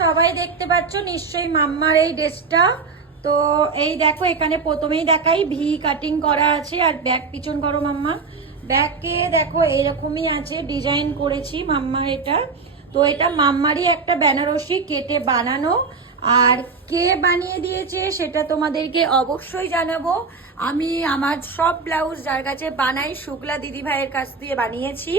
সবাই দেখতে পাচ্ছ নিশ্চয়ই মাম্মার এই ড্রেসটা। তো এই দেখো, এখানে প্রথমেই দেখাই ভি কাটিং করা আছে, আর ব্যাক পিছন করো মাম্মা। ব্যাকে দেখো এরকমই আছে, ডিজাইন করেছি মাম্মার এটা। তো এটা মাম্মারই একটা বেনারসি কেটে বানানো, আর কে বানিয়ে দিয়েছে সেটা তোমাদেরকে অবশ্যই জানাবো। আমি আমার সব ব্লাউজ যার কাছে বানাই শুক্লা দিদি ভাইয়ের কাছ দিয়ে বানিয়েছি।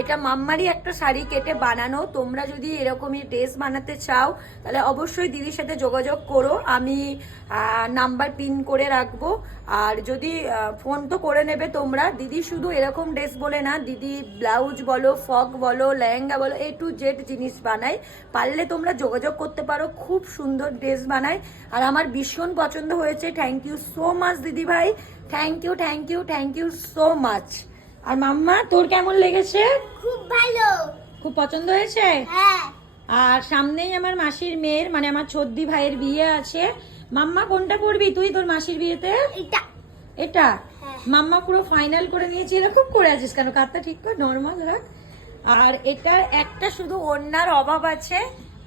এটা মাম্মারই একটা শাড়ি কেটে বানানো। তোমরা যদি এরকমই ড্রেস বানাতে চাও তাহলে অবশ্যই দিদির সাথে যোগাযোগ করো, আমি নাম্বার পিন করে রাখবো। আর যদি ফোন তো করে নেবে তোমরা। দিদি শুধু এরকম ড্রেস বলে না, দিদি ব্লাউজ বলো, ফ্রক বলো, লেহেঙ্গা বলো, A to Z জিনিস বানায়। পারলে তোমরা যোগাযোগ করতে পারো, খুব সুন্দর ড্রেস বানায়। আর আমার ভীষণ পছন্দ হয়েছে। থ্যাংক ইউ সো মাচ দিদি ভাই, thank you thank you thank you so much. আর মাম্মা তোর কেমন লেগেছে? খুব ভালো। খুব পছন্দ হয়েছে? হ্যাঁ। আর সামনেই আমার মাসির মেয়ের মানে আমার ছোদ্দি ভাইয়ের বিয়ে আছে। মাম্মা কোনটা পরবি তুই তোর মাসির বিয়েতে? এটা। এটা? হ্যাঁ। মাম্মা পুরো ফাইনাল করে নিয়েছি। এরকম করে আছিস কেন? কাঁধটা ঠিক কর, নর্মাল রাখ। আর এটার একটা শুধু ওড়নার অভাব আছে,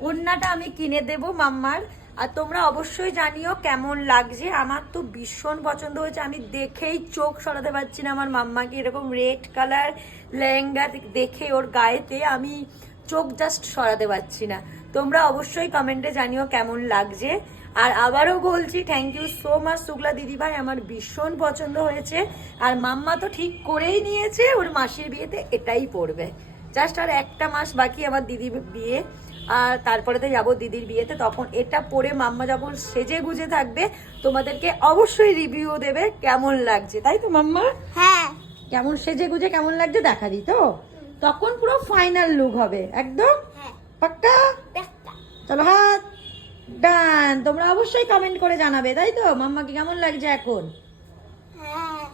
ওড়নাটা আমি কিনে দেব মাম্মার। আর তোমরা অবশ্যই জানিও কেমন লাগছে। আমার তো ভীষণ পছন্দ হয়েছে, আমি দেখেই চোখ সরাতে পারছি না আমার মাম্মাকে। এরকম রেড কালার লেহেঙ্গা দেখে ওর গায়েতে আমি চোখ জাস্ট সরাতে পারছি না। তোমরা অবশ্যই কমেন্টে জানিও কেমন লাগছে। আর আবারও বলছি thank you so much Shukla দিদিভাই, আমার ভীষণ পছন্দ হয়েছে। আর মাম্মা তো ঠিক করেই নিয়েছে ওর মাসির বিয়েতে এটাই পরবে। জাস্ট আর একটা মাস বাকি আমার দিদির বিয়ে, আর তারপরে তো যাবো দিদির বিয়েতে। তখন এটা পরে মাম্মা যখন সেজে গুজে থাকবে তোমাদেরকে অবশ্যই রিভিউ দেবে কেমন লাগছে, তাই তো মাম্মা? হ্যাঁ। কেমন সেজে গুজে কেমন লাগছে দেখাবি তো, তখন পুরো ফাইনাল লুক হবে একদম। হ্যাঁ। পাক্কা? চলো হাত ডান। তোমরা অবশ্যই কমেন্ট করে জানাবে, তাই তো মাম্মাকে কেমন লাগছে এখন?